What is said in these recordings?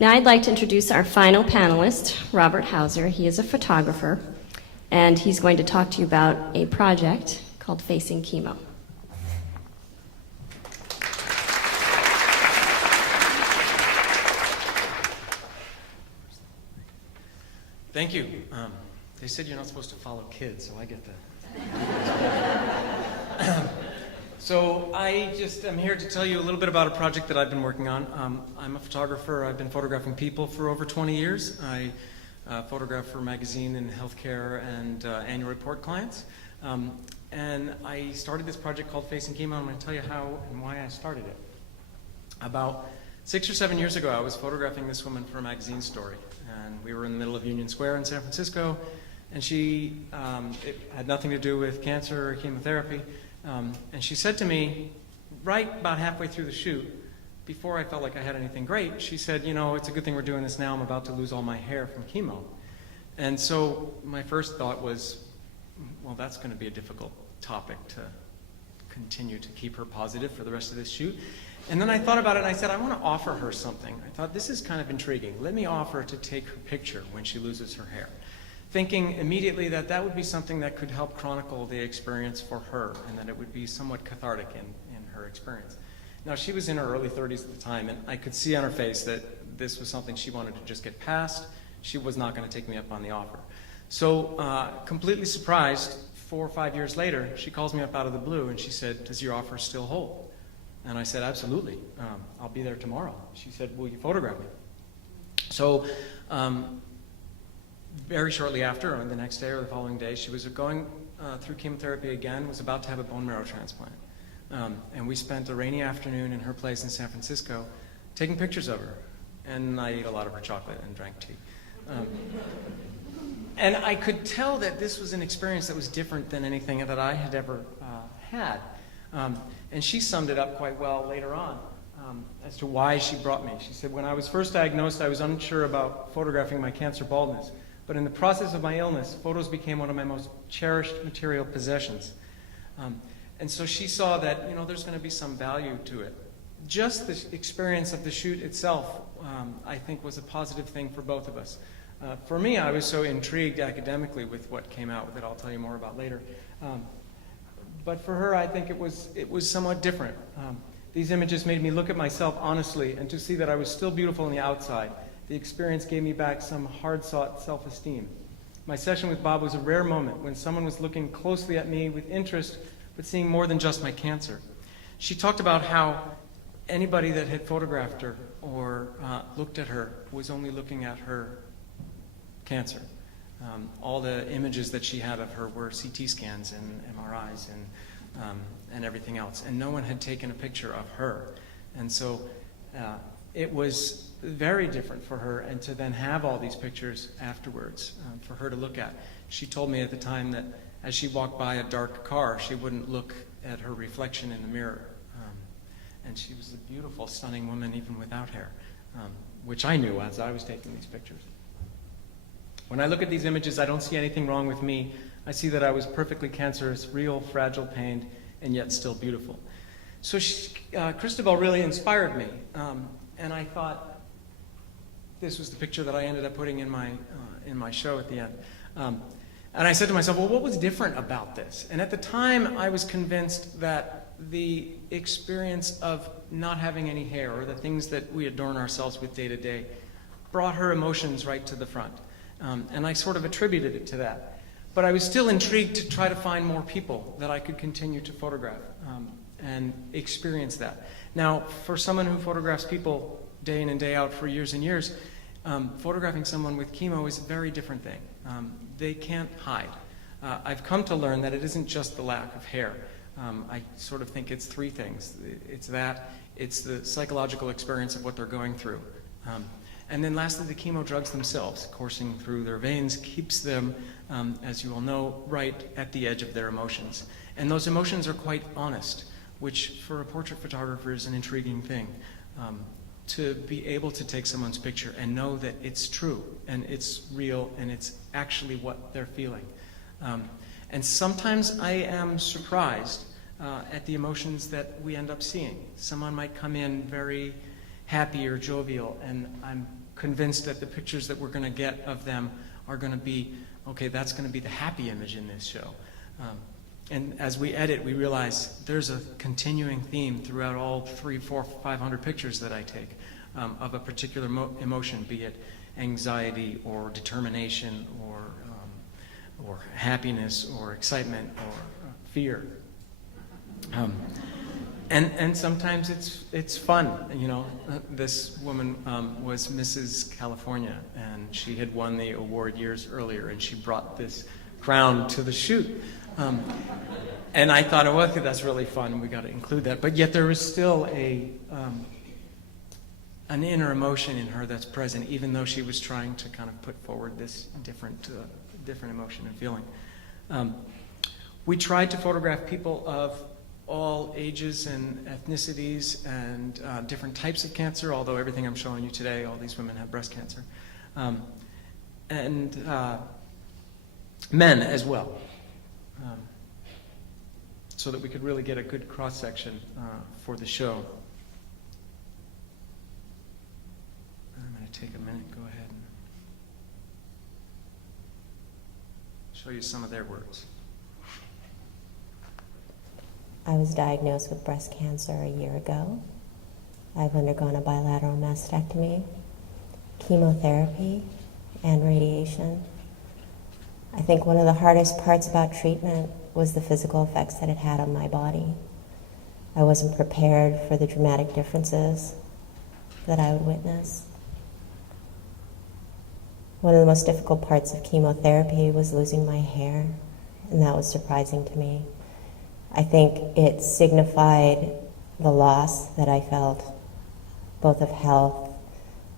Now I'd like to introduce our final panelist, Robert Hauser. He is a photographer, and he's going to talk to you about a project called Facing Chemo. Thank you. They said you're not supposed to follow kids, so I get that. So I just am here to tell you a little bit about a project that I've been working on. I'm a photographer. I've been photographing people for over 20 years. I photograph for magazine and healthcare and annual report clients. And I started this project called Facing Chemo. I'm going to tell you how and why I started it. About 6 or 7 years ago, I was photographing this woman for a magazine story. And we were in the middle of Union Square in San Francisco. And she, it had nothing to do with cancer or chemotherapy. And she said to me, right about halfway through the shoot, before I felt like I had anything great, she said, you know, it's a good thing we're doing this now. I'm about to lose all my hair from chemo. And so my first thought was, well, that's going to be a difficult topic to continue to keep her positive for the rest of this shoot. And then I thought about it and I said, I want to offer her something. I thought, this is kind of intriguing. Let me offer to take her picture when she loses her hair. Thinking immediately that that would be something that could help chronicle the experience for her and that it would be somewhat cathartic in her experience. Now, she was in her early 30s at the time, and I could see on her face that this was something she wanted to just get past. She was not going to take me up on the offer. So, completely surprised, 4 or 5 years later, she calls me up out of the blue and she said, does your offer still hold? And I said, absolutely. I'll be there tomorrow. She said, will you photograph me? So, very shortly after, or the next day or the following day, she was going through chemotherapy again, was about to have a bone marrow transplant. And we spent a rainy afternoon in her place in San Francisco taking pictures of her. And I ate a lot of her chocolate and drank tea. And I could tell that this was an experience that was different than anything that I had ever had. And she summed it up quite well later on as to why she brought me. She said, when I was first diagnosed, I was unsure about photographing my cancer baldness. But in the process of my illness, photos became one of my most cherished material possessions. And so she saw that, you know, there's going to be some value to it. Just the experience of the shoot itself, I think, was a positive thing for both of us. For me, I was so intrigued academically with what came out that I'll tell you more about later. But for her, I think it was somewhat different. These images made me look at myself honestly and to see that I was still beautiful on the outside. The experience gave me back some hard-sought self-esteem. My session with Bob was a rare moment when someone was looking closely at me with interest, but seeing more than just my cancer. She talked about how anybody that had photographed her or looked at her was only looking at her cancer. All the images that she had of her were CT scans and MRIs and everything else, and no one had taken a picture of her. And so it was very different for her, and to then have all these pictures afterwards for her to look at. She told me at the time that as she walked by a dark car, she wouldn't look at her reflection in the mirror. And she was a beautiful, stunning woman even without hair, which I knew as I was taking these pictures. When I look at these images, I don't see anything wrong with me. I see that I was perfectly cancerous, real, fragile, pained, and yet still beautiful. So Christabel really inspired me, and I thought, this was the picture that I ended up putting in my show at the end. And I said to myself, well, what was different about this? And at the time, I was convinced that the experience of not having any hair, or the things that we adorn ourselves with day to day, brought her emotions right to the front. And I sort of attributed it to that. But I was still intrigued to try to find more people that I could continue to photograph and experience that. Now, for someone who photographs people day in and day out for years and years, photographing someone with chemo is a very different thing. They can't hide. I've come to learn that it isn't just the lack of hair. I sort of think it's three things. It's the psychological experience of what they're going through. And then lastly, the chemo drugs themselves, coursing through their veins, keeps them, as you all know, right at the edge of their emotions. And those emotions are quite honest, which for a portrait photographer is an intriguing thing. To be able to take someone's picture and know that it's true and it's real and it's actually what they're feeling. And sometimes I am surprised at the emotions that we end up seeing. Someone might come in very happy or jovial, and I'm convinced that the pictures that we're going to get of them are going to be, okay, that's going to be the happy image in this show. And as we edit, we realize there's a continuing theme throughout all 300, 400, 500 pictures that I take of a particular emotion, be it anxiety or determination or happiness or excitement or fear. And sometimes it's fun. You know, this woman was Mrs. California, and she had won the award years earlier, and she brought this crown to the shoot. And I thought, oh, okay, that's really fun. We got to include that. But yet there was still an inner emotion in her that's present, even though she was trying to kind of put forward this different emotion and feeling. We tried to photograph people of all ages and ethnicities and different types of cancer, although everything I'm showing you today, all these women have breast cancer. And men as well. So that we could really get a good cross-section for the show. I'm going to take a minute, go ahead and show you some of their words. I was diagnosed with breast cancer a year ago. I've undergone a bilateral mastectomy, chemotherapy, and radiation. I think one of the hardest parts about treatment was the physical effects that it had on my body. I wasn't prepared for the dramatic differences that I would witness. One of the most difficult parts of chemotherapy was losing my hair, and that was surprising to me. I think it signified the loss that I felt, both of health,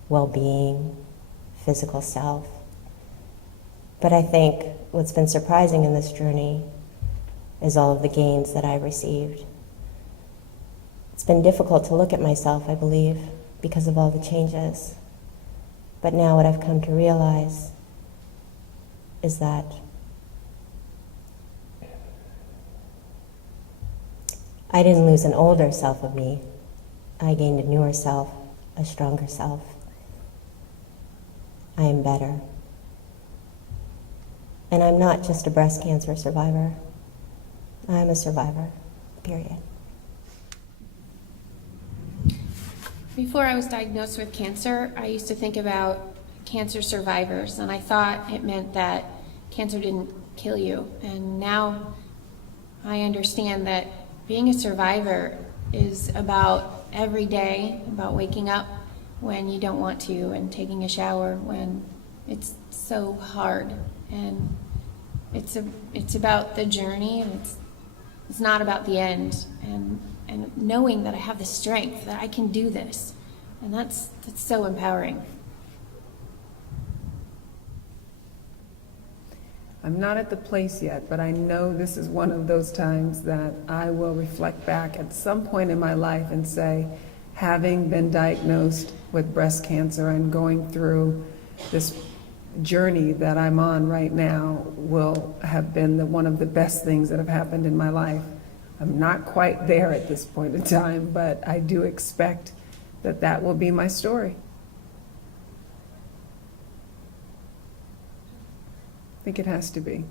well-being, physical self. But I think what's been surprising in this journey is all of the gains that I received. It's been difficult to look at myself, I believe, because of all the changes. But now what I've come to realize is that I didn't lose an older self of me. I gained a newer self, a stronger self. I am better. And I'm not just a breast cancer survivor. I'm a survivor, period. Before I was diagnosed with cancer, I used to think about cancer survivors, and I thought it meant that cancer didn't kill you. And now I understand that being a survivor is about every day, about waking up when you don't want to and taking a shower when it's so hard. And it's about the journey, and it's not about the end. And knowing that I have the strength, that I can do this. And that's so empowering. I'm not at the place yet, but I know this is one of those times that I will reflect back at some point in my life and say, having been diagnosed with breast cancer and going through this journey that I'm on right now will have been one of the best things that have happened in my life. I'm not quite there at this point in time, but I do expect that that will be my story. I think it has to be.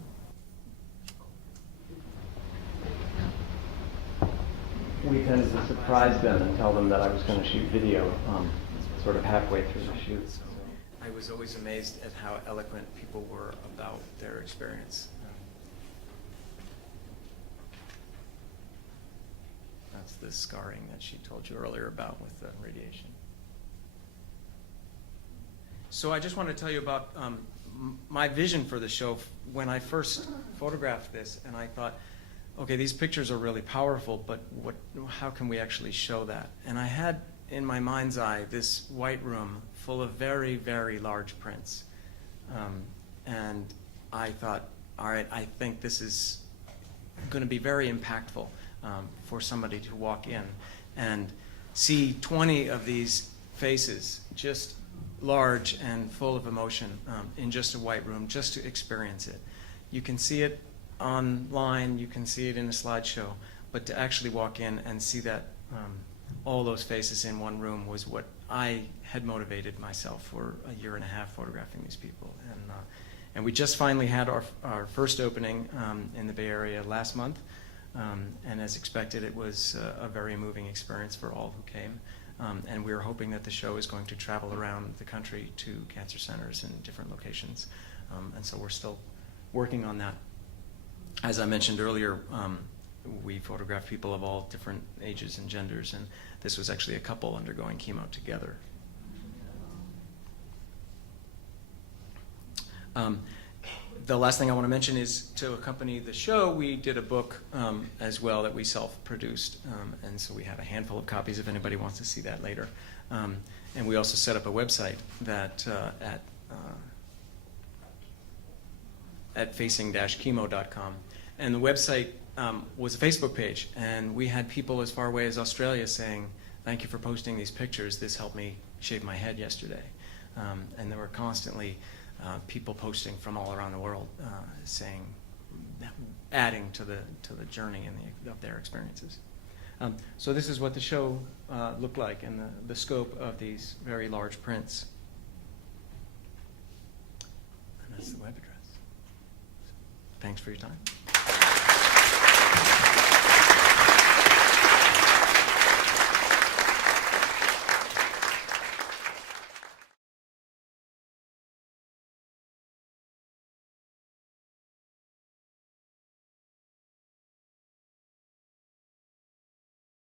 We tended to surprise them and tell them that I was going to shoot video sort of halfway through the shoot. So I was always amazed at how eloquent people were about their experience. That's the scarring that she told you earlier about with the radiation. So I just want to tell you about my vision for the show when I first photographed this, and I thought, okay, these pictures are really powerful, but how can we actually show that? And I had in my mind's eye this white room full of very, very large prints. And I thought, all right, I think this is going to be very impactful for somebody to walk in and see 20 of these faces, just large and full of emotion, in just a white room, just to experience it. You can see it online, you can see it in a slideshow, but to actually walk in and see that all those faces in one room was what I had motivated myself for a year and a half photographing these people. And we just finally had our first opening in the Bay Area last month. And as expected, it was a very moving experience for all who came. And we are hoping that the show is going to travel around the country to cancer centers in different locations. And so we're still working on that. As I mentioned earlier, we photographed people of all different ages and genders, and this was actually a couple undergoing chemo together. The last thing I want to mention is, to accompany the show, we did a book as well that we self-produced, and so we have a handful of copies if anybody wants to see that later. And we also set up a website that at facing-chemo.com. And the website was a Facebook page, and we had people as far away as Australia saying, "Thank you for posting these pictures. This helped me shave my head yesterday." And there were constantly people posting from all around the world saying, adding to the journey and of their experiences. So this is what the show looked like, and the scope of these very large prints. And that's the web address. Thanks for your time.